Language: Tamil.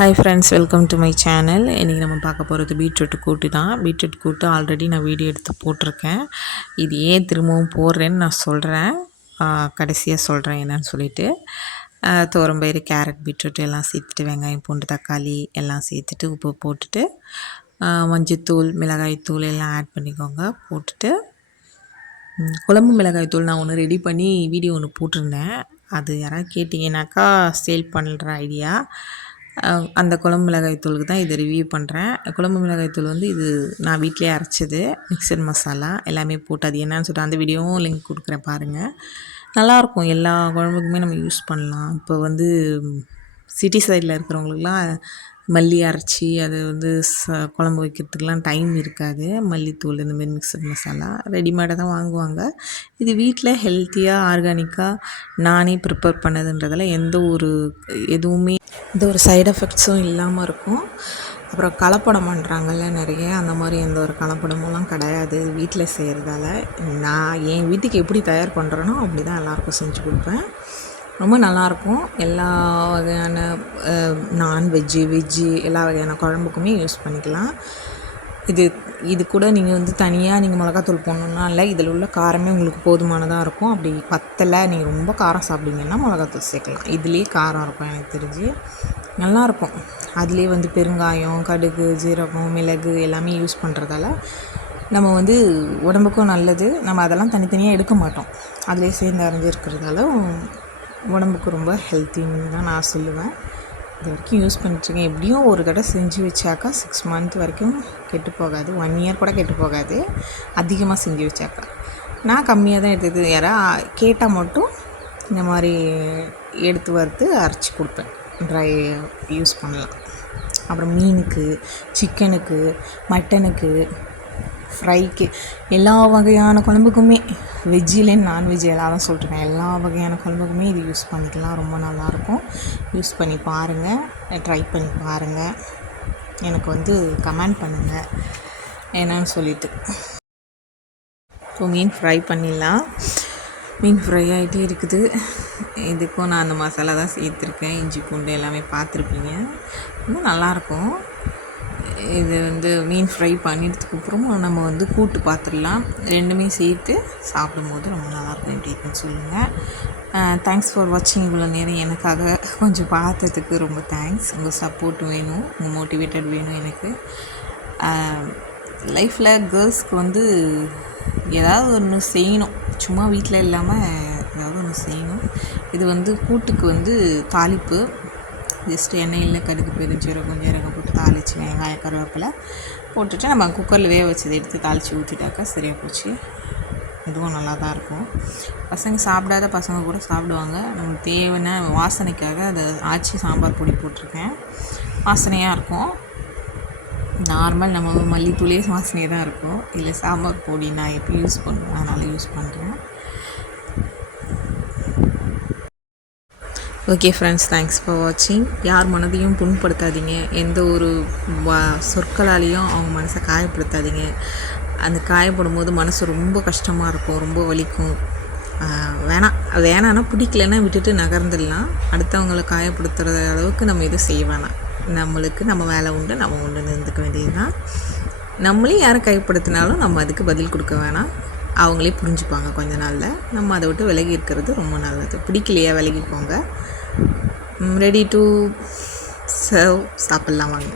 Hi friends welcome to my channel இன்றைக்கி நம்ம பார்க்க போகிறது பீட்ரூட் கூட்டு தான். பீட்ரூட் கூட்டு ஆல்ரெடி நான் வீடியோ எடுத்து போட்டிருக்கேன். இது ஏன் திரும்பவும் போடுறேன்னு நான் சொல்கிறேன் கடைசியாக சொல்கிறேன் என்னன்னு சொல்லிட்டு. தோரம்பயிறு கேரட் பீட்ரூட் எல்லாம் சேர்த்துட்டு வெங்காயம் பூண்டு தக்காளி எல்லாம் சேர்த்துட்டு உப்பு போட்டுட்டு மஞ்சத்தூள் மிளகாய்த்தூள் எல்லாம் ஆட் பண்ணிக்கோங்க. போட்டுட்டு குழம்பு மிளகாய்த்தூள் நான் ஒன்று ரெடி பண்ணி வீடியோ ஒன்று போட்டிருந்தேன். அது யாராவது கேட்டிங்கனாக்கா சேல் பண்ணுற ஐடியா அந்த குழம்பு மிளகாய் தூளுக்கு தான் இதை ரிவ்யூ பண்ணுறேன் குழம்பு மிளகாய் தூள் வந்து இது நான் வீட்டிலே அரைச்சது மிக்சர் மசாலா எல்லாமே போட்டு அது என்னன்னு சொல்லிட்டு அந்த வீடியோவும் லிங்க் கொடுக்குறேன் பாருங்கள் நல்லாயிருக்கும் எல்லா குழம்புக்குமே நம்ம யூஸ் பண்ணலாம். இப்போ வந்து சிட்டி சைடில் இருக்கிறவங்களுக்குலாம் மல்லி அரைச்சி அதை வந்து ச குழம்பு வைக்கிறதுக்கெலாம் டைம் இருக்காது. மல்லித்தூள் இந்தமாரி மிக்சர் மசாலா ரெடிமேடாக தான் வாங்குவாங்க. இது வீட்டில் ஹெல்த்தியாக ஆர்கானிக்காக நானே ப்ரிப்பேர் பண்ணதுன்றதால எந்த ஒரு எதுவுமே எந்த ஒரு சைடு எஃபெக்ட்ஸும் இல்லாமல் இருக்கும். அப்புறம் கலப்படம் பண்ணுறாங்கல்ல நிறைய அந்த மாதிரி எந்த ஒரு கலப்படமெல்லாம் கிடையாது வீட்டில் செய்கிறதால நான் என் வீட்டுக்கு எப்படி தயார் பண்ணுறேனோ அப்படி தான் எல்லாேருக்கும் செஞ்சு கொடுப்பேன். ரொம்ப நல்லாயிருக்கும். எல்லா வகையான நான்வெஜ்ஜு வெஜ்ஜு எல்லா வகையான குழம்புக்குமே யூஸ் பண்ணிக்கலாம். இது இது கூட நீங்கள் வந்து தனியாக நீங்கள் மிளகாத்தூள் போடணுன்னா இல்லை இதில் உள்ள காரமே உங்களுக்கு போதுமானதாக இருக்கும். அப்படி பத்தலை நீங்கள் ரொம்ப காரம் சாப்பிட்டீங்கன்னா மிளகாத்தூள் சேர்க்கலாம். இதுலேயே காரம் இருக்கும் எனக்கு தெரிஞ்சு. நல்லாயிருக்கும். அதுலேயே வந்து பெருங்காயம் கடுகு ஜீரகம் மிளகு எல்லாமே யூஸ் பண்ணுறதால நம்ம வந்து உடம்புக்கும் நல்லது. நம்ம அதெல்லாம் தனித்தனியாக எடுக்க மாட்டோம். அதிலே சேர்ந்து அரைஞ்சிருக்கிறதால உடம்புக்கு ரொம்ப ஹெல்த்தின்னு தான் நான் சொல்லுவேன். இது வரைக்கும் யூஸ் பண்ணிட்டுருக்கேன். எப்படியும் ஒரு தடவை செஞ்சு வச்சாக்கா சிக்ஸ் மந்த் வரைக்கும் கெட்டு போகாது. ஒன் இயர் கூட கெட்டு போகாது. அதிகமாக செஞ்சு வச்சாக்கா. நான் கம்மியாக தான் எடுத்தது. யாரா கேட்டால் மட்டும் இந்த மாதிரி எடுத்து வறுத்து அரைச்சி கொடுப்பேன். ட்ரை யூஸ் பண்ணலாம். அப்புறம் மீனுக்கு சிக்கனுக்கு மட்டனுக்கு ஃப்ரைக்கு. எல்லா வகையான குழம்புக்குமே வெஜ்ஜிலேயும் நான்வெஜ் எல்லாரும் சொல்லிட்டுருக்கேன் எல்லா வகையான குழம்புக்குமே இது யூஸ் பண்ணிக்கலாம். ரொம்ப நல்லாயிருக்கும். யூஸ் பண்ணி பாருங்கள் ட்ரை பண்ணி பாருங்கள் எனக்கு வந்து கமெண்ட் பண்ணுங்கள் என்னன்னு சொல்லிவிட்டு இப்போ மீன் ஃப்ரை பண்ணிடலாம். மீன் ஃப்ரை ஆகிட்டே இருக்குது. இதுக்கும் நான் அந்த மசாலா தான் சேர்த்துருக்கேன். இஞ்சி பூண்டு எல்லாமே பார்த்துருப்பீங்க. ரொம்ப நல்லாயிருக்கும். இது வந்து மீன் ஃப்ரை பண்ணிட்டதுக்கப்புறம் நம்ம வந்து கூட்டு பார்த்துடலாம் ரெண்டுமே சேர்த்து சாப்பிடும்போது ரொம்ப நல்லாயிருக்கும் எப்படி இருக்குன்னு சொல்லுங்கள் தேங்க்ஸ் ஃபார் வாட்சிங் இவ்வளோ நேரம். எனக்காக கொஞ்சம் பார்த்ததுக்கு ரொம்ப தேங்க்ஸ் உங்கள் சப்போர்ட் வேணும். உங்கள் மோட்டிவேட்டட் வேணும் எனக்கு. லைஃப்பில் கேர்ள்ஸ்க்கு வந்து ஏதாவது ஒன்று செய்யணும். சும்மா வீட்டில் இல்லாமல் ஏதாவது ஒன்று செய்யணும். இது வந்து கூட்டுக்கு வந்து தாளிப்பு. ஜஸ்ட்டு எண்ணெயில் கடுகு பெருஞ்சீரகம் கொஞ்சம் போட்டு தாளித்து வெங்காயம் கருவேப்பிலை போட்டுட்டு நம்ம குக்கரில் வேக வச்சதை எடுத்து தாளித்து ஊற்றிட்டாக்கா சரியாக போச்சு. இதுவும் நல்லா தான் இருக்கும். பசங்க சாப்பிடாத பசங்க கூட சாப்பிடுவாங்க. நமக்கு தேவையான வாசனைக்காக அதை ஆச்சி சாம்பார் பொடி போட்டிருக்கேன். வாசனையாக இருக்கும். நார்மல் நம்ம மல்லித்தூளே வாசனையாக தான் இருக்கும். இல்லை சாம்பார் பொடி நான் எப்போ யூஸ் பண்ணுவேன் அதனால் யூஸ் பண்ணுறேன் ஓகே ஃப்ரெண்ட்ஸ் தேங்க்ஸ் ஃபார் வாட்சிங் யார் மனதையும் புண்படுத்தாதீங்க. எந்த ஒரு வா சொற்களாலேயும் அவங்க மனசை காயப்படுத்தாதீங்க. அந்த காயப்படும் போது மனசு ரொம்ப கஷ்டமாக இருக்கும் ரொம்ப வலிக்கும். வேணாம் வேணான்னா பிடிக்கலன்னா விட்டுட்டு நகர்ந்துடலாம். அடுத்தவங்களை காயப்படுத்துகிற அளவுக்கு நம்ம எதுவும் செய்ய வேணாம். நம்மளுக்கு நம்ம வேலை உண்டு நம்ம உண்டு இருந்துக்க வேண்டியது தான் நம்மளையும் யாரை கைப்படுத்தினாலும் நம்ம அதுக்கு பதில் கொடுக்க வேணாம். அவங்களே புரிஞ்சுப்பாங்க கொஞ்ச நாளில். நம்ம அதை விட்டு விலகி இருக்கிறது ரொம்ப நல்லது. பிடிக்கலையா விலகிக்கோங்க. ரெடி டு சர்வ் சாப்பிட்லாம் வாங்க.